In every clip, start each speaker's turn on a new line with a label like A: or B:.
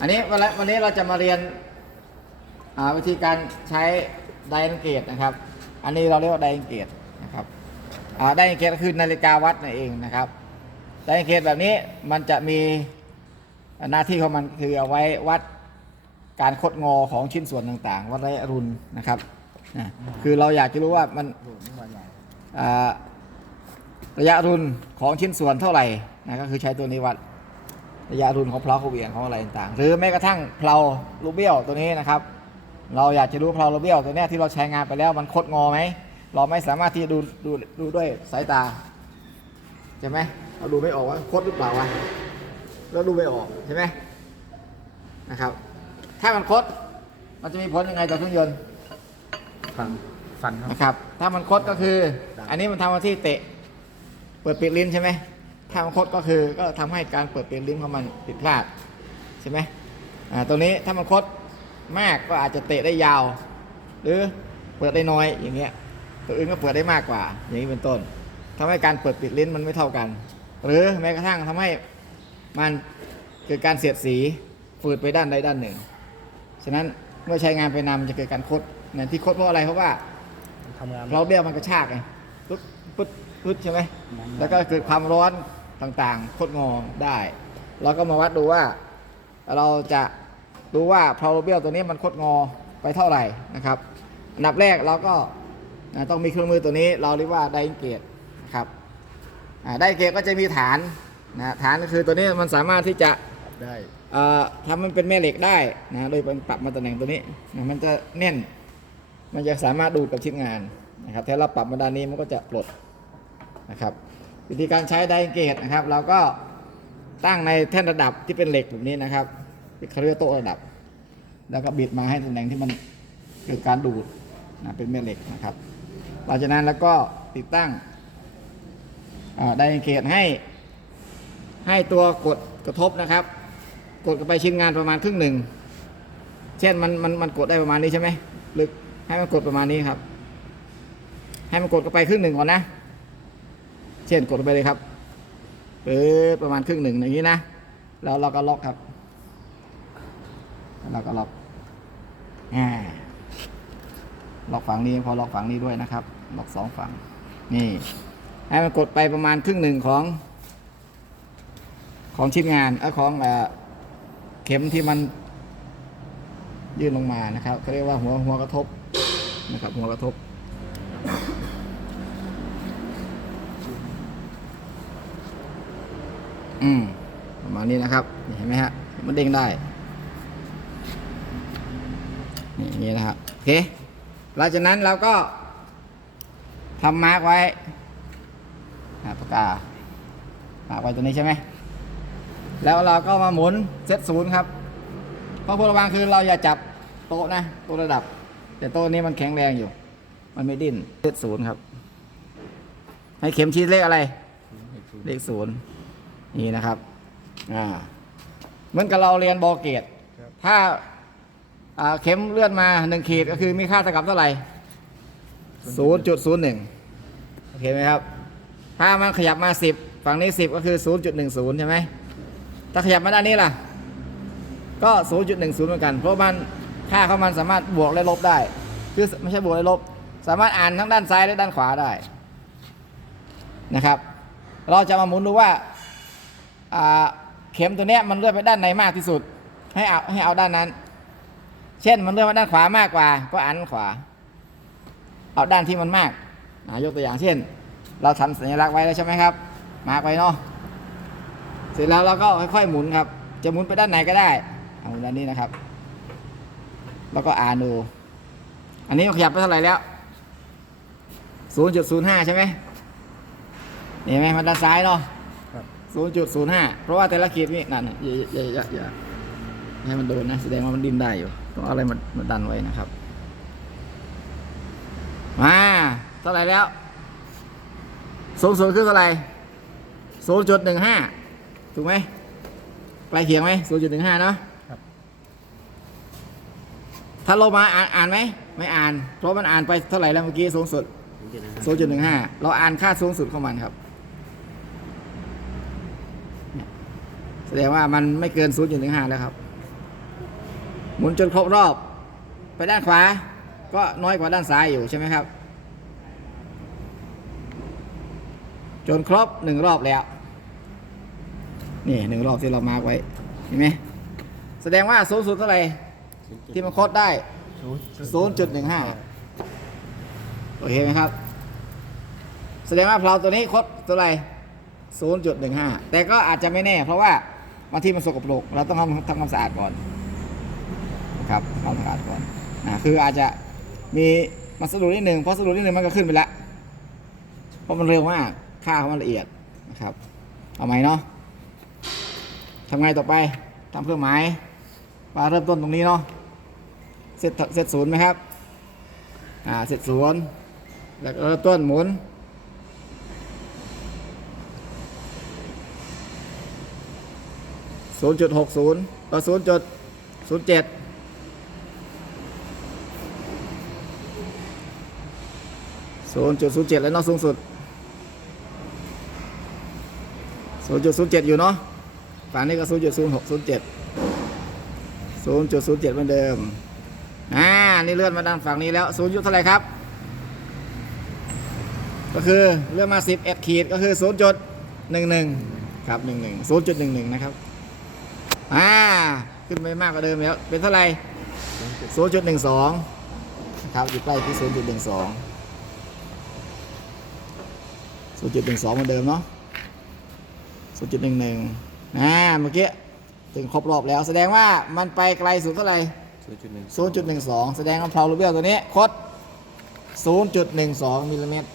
A: อันนี้วันละวันนี้เราจะมาเรียนวิธีการใช้ไดอังเกตนะครับ อันนี้เราเรียกว่าไดอังเกตนะครับไดอังเกตก็คือนาฬิกาวัดนั่นเองนะครับไดอังเกตแบบนี้มันจะมีหน้าที่ของมันคือเอาไว้วัดการคดงอของชิ้นส่วนต่างๆ วัดระยะรุนนะครับนะคือเราอยากจะรู้ว่ามันระยะรุนของชิ้นส่วนเท่าไหร่นะก็คือใช้ตัวนี้วัด ระยะรุนของเพลาเขาเหวียงของอะไรต่างๆ หรือแม้กระทั่งเพลาลูกเบี้ยวตัวนี้นะครับ เราอยากจะรู้เพลาลูกเบี้ยวตัวเนี้ยที่เราใช้งานไปแล้วมันคดงอไหมเราไม่สามารถที่จะดูดูดูด้วยสายตาใช่ไหมเราดูไม่ออกว่าคดหรือเปล่าวะเราดูไม่ออกใช่ไหมนะครับ ถ้ามันคดมันจะมีผลยังไงต่อเครื่องยนต์
B: ฟันฟันครับ
A: นะครับ ถ้ามันคดก็คือ อันนี้มันทำหน้าที่เตะ เปิดปิดลิ้นใช่ไหม ถ้ามันคดก็คือก็ทำให้การเปิดปิดลิ้นของมันผิดพลาดใช่ไหมอ่าตรงนี้ถ้ามันคดมากก็อาจจะเตะได้ยาว หรือเปิดได้น้อยอย่างเงี้ยตัวอื่นก็เปิดได้มากกว่า อย่างนี้เป็นต้นทำให้การเปิดปิดลิ้นมันไม่เท่ากัน หรือแม้กระทั่งทำให้มันเกิดการเสียดสีฝืดไปด้านใดด้านหนึ่ง ฉะนั้นเมื่อใช้งานไปนานมันจะเกิดการคดเนี่ยที่คดเพราะอะไรเพราะว่า
B: ทำงาน
A: เราเบี้ยวมันกระชากไงปึ๊บปึ๊บปึ๊บใช่ไหมแล้วก็เกิดความร้อน ต่างๆ โคตรงอได้เราก็มาวัดดูว่าเราจะดูว่าพาวเบี้ยวตัวนี้มันโคตรงอไปเท่าไหร่นะครับอันดับแรกเราก็อ่าต้องมีเครื่องมือตัวนี้เราเรียกว่าไดอิงเกตนะครับอ่าไดอิงเกตก็จะมีฐานนะฐานก็คือตัวนี้มันสามารถที่จะ
B: ได้
A: เอ่อทำมันเป็นแม่เหล็กได้นะโดยมันปรับมาตำแหน่งตัวนี้นะมันจะแน่น มันจะสามารถดูดกับชิ้นงานนะครับถ้าเราปรับมาด้านนี้มันก็จะปลดนะครับ วิธีการใช้ไดเกตนะครับ เราก็ตั้งในแท่นระดับที่เป็นเหล็กแบบนี้นะครับเป็นขาเรียกโต๊ะระดับ แล้วก็บิดมาให้ตำแหน่งที่มันเกิดการดูดนะเป็นแม่เหล็กนะครับ หลังจากนั้นแล้วก็ติดตั้งไดเกตให้ ให้ตัวกดกระทบนะครับ กดไปชิ้นงานประมาณครึ่งหนึ่งเช่นมันมันมันกดได้ประมาณนี้ใช่ไหมลึกให้มันกดประมาณนี้ครับ ให้มันกดเข้าไปครึ่งหนึ่งก่อนนะ เช่นกดไปเลยครับเปิดประมาณครึ่งหนึ่งอย่างนี้นะแล้วเราก็ล็อกครับแล้วเราก็ล็อกอ่าล็อกฝั่งนี้พอล็อกฝั่งนี้ด้วยนะครับ ล็อกสองฝั่งนี่ให้มันกดไปประมาณครึ่งหนึ่งของ ของชิ้นงานเออของเออเข็มที่มันยื่นลงมานะครับเขาเรียกว่าหัวหัวกระทบนะครับหัวกระทบ อืมประมาณนี้นะครับเห็นไหมฮะมันเด้งได้นี่อย่างนี้นะครับโอเคหลังจากนั้นเราก็ทำมาร์กไว้ปากกามาร์กไว้ตัวนี้ใช่ไหมแล้วเราก็มาหมุนเซตศูนย์ครับเพราะพวกระวังคือเราอย่าจับโต๊ะนะโต๊ะระดับ แต่โต๊ะนี้มันแข็งแรงอยู่ มันไม่ดิ้นเซตศูนย์ครับ ให้เข็มชี้เลขอะไร เลขศูนย์ นี่นะครับอ่าเหมือนกับเราเรียนบอเกตถ้าอ่าเข็มเลื่อนมาหนึ่งขีดก็คือมีค่าเท่ากับเท่าไหร่ศูนย์จุดศูนย์หนึ่งโอเคไหมครับ ถ้ามันขยับมาสิบฝั่งนี้สิบก็คือศูนย์จุดหนึ่งศูนย์ใช่ไหมถ้าขยับมาด้านนี้ล่ะ ก็ศูนย์จุดหนึ่งศูนย์เหมือนกัน เพราะมันค่าของมันสามารถบวกและลบได้ คือไม่ใช่บวกและลบ สามารถอ่านทั้งด้านซ้ายและด้านขวาได้นะครับ เราจะมาหมุนดูว่าอ่า เข็มตัวเนี้ยมันเลื่อนไปด้านไหนมากที่สุด ให้เอาให้เอาด้านนั้น เช่นมันเลื่อนไปด้านขวามากกว่า ก็อ่านขวา เอาด้านที่มันมากายกตัวอย่างเช่น เราทำสัญลักษณ์ไว้แล้วใช่ไหมครับ มาร์กไว้เนาะเสร็จแล้วเราก็ค่อยๆหมุนครับ จะหมุนไปด้านไหนก็ได้เอาหมุนด้านนี้นะครับ แล้วก็อ่านดูอันนี้ขยับไปเท่าไหร่แล้ว0.05 ใช่ไหมเห็นไหมมันด้านซ้ายเนาะ
B: ครับ
A: 0.05เพราะว่าแต่ละขีดนี่นั่นน่ะอย่าอย่าอย่าอย่าให้มันโดนนะแสดงว่ามันดิ้นได้อยู่ต้องเอาอะไรมามาดันไว้นะครับ มาเท่าไหร่แล้วสูงสุดคือเท่าไหร่ศูนย์จุดหนึ่งห้าถูกไหมใกล้เคียงไหมศูนย์จุดหนึ่งห้าเนาะ
B: ครับ
A: ถ้าลงมาอ่านอ่านไหมไม่อ่าน เพราะมันอ่านไปเท่าไหร่แล้วเมื่อกี้สูงสุดศูนย์จุดหนึ่งห้าเราอ่านค่าสูงสุดของมันครับเนี่ยแส ดงว่ามันไม่เกินศูนย์จุดหนึ่งห้าแล้วครับ หมุนจนครบรอบ ไปด้านขวา ก็น้อยกว่าด้านซ้ายอยู่ใช่ไหมครับ จนครบหนึ่งรอบแล้ว นี่หนึ่งรอบที่เรามาร์กไว้ เห็นไหมแสดงว่าสูงสุดเท่าไหร่ที่มันโคดได้ 0.15 โอเคไหมครับ แสดงว่าเพลาตัวนี้โคดเท่าไหร่ 0.15 แต่ก็อาจจะไม่แน่เพราะว่า บางที่มันสกปรกเราต้องทำทำความสะอาดก่อนนะครับทำความสะอาดก่อนอ่าคืออาจจะมีมันสะดุดนิดหนึ่งเพราะสะดุดนิดหนึ่งมันก็ขึ้นไปแล้วเพราะมันเร็วมากค่าของมันละเอียดนะครับเอาไหมเนาะทำไงต่อไปทำเครื่องหมายมาเริ่มต้นตรงนี้เนาะเสร็จเสร็จศูนย์ไหมครับอ่าเสร็จศูนย์แล้วก็เริ่มต้นหมุน ศูนย์จุดหกศูนย์ต่อศูนย์จุดศูนย์เจ็ดศูนย์จุดศูนย์เจ็ดแล้วนาะสูงสุดศูนย์จุดศูนย์เจ็ดอยู่เนาะฝั่งนี้ก็ศูนย์จุดศูนย์หกศูนย์เจ็ดศูนย์จุดศูนย์เจ็ดเหมือนเดิม อ่า นี่เลื่อนมาด้านฝั่งนี้แล้วศูนย์จุดเท่าไหร่ครับ ก็คือเลื่อนมาสิบเอ็ดขีดก็คือศูนย์จุดหนึ่งหนึ่งครับหนึ่งหนึ่งศูนย์จุดหนึ่งหนึ่งนะครับ อ่า ขึ้นไปมากกว่าเดิมแล้ว เป็นเท่าไหร่ศูนย์จุดหนึ่งสองครับอยู่ใกล้ที่ศูนย์จุดหนึ่งสองศูนย์จุดหนึ่งสองเหมือนเดิมเนาะศูนย์จุดหนึ่งหนึ่งอ่า เมื่อกี้ถึงครบรอบแล้ว แสดงว่ามันไปไกลสุดเท่าไหร่
B: ศูนย์จุดหนึ่ง
A: 0.12แสดงว่าเพลาลูเบลตัวนี้คด0.12มิลลิเมตร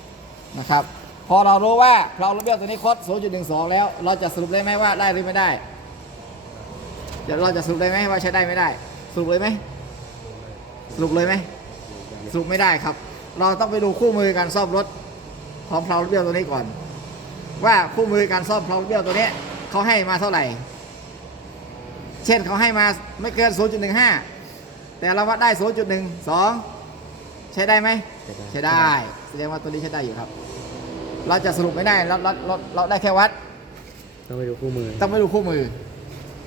A: นะครับ พอเรารู้ว่าเพลาลูเบลตัวนี้คด0.12แล้ว เราจะสรุปได้ไหมว่าได้หรือไม่ได้ เดี๋ยวเราจะสรุปได้ไหมว่าใช้ได้ไม่ได้ สรุปเลยไหมสรุปเลยไหมสรุปไม่ได้ครับ เราต้องไปดูคู่มือการซ่อมรถของเพลาลูเบลตัวนี้ก่อน ว่าคู่มือการซ่อมเพลาลูเบลตัวนี้เขาให้มาเท่าไหร่ เช่นเขาให้มาไม่เกิน 0.15 แต่เราวัดได้ 0.12 ใช้ได้ไหมใช้ได้แสดงว่าตัวนี้ใช้ได้อยู่ครับ เราจะสรุปไม่ได้เราเราเราเราได้แค่วัด
B: ต้องไปดูคู่มือ
A: ต้องไม่ดูคู่มือ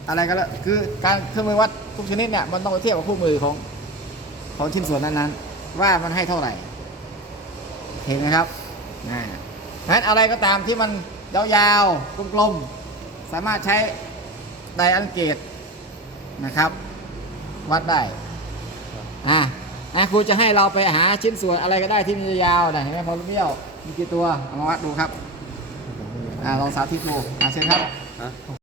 A: อะไรก็แล้วคือการเครื่องมือวัดทุกชนิดเนี่ยมันต้องไปเทียบกับคู่มือของของชิ้นส่วนนั้นๆ ว่ามันให้เท่าไหร่ เห็นไหมครับนะงั้นอะไรก็ตามที่มันยาวๆกลมๆสามารถใช้ไดอันเกตนะครับ วัดได้อะอะครูจะให้เราไปหาชิ้นส่วนอะไรก็ได้ที่มันยาวๆนะเห็นไหมพอลูเบี้ยวมีกี่ตัวเอามาวัดดูครับอ่าลองสาธิตดูอ่าเชิญครับ
B: ฮะ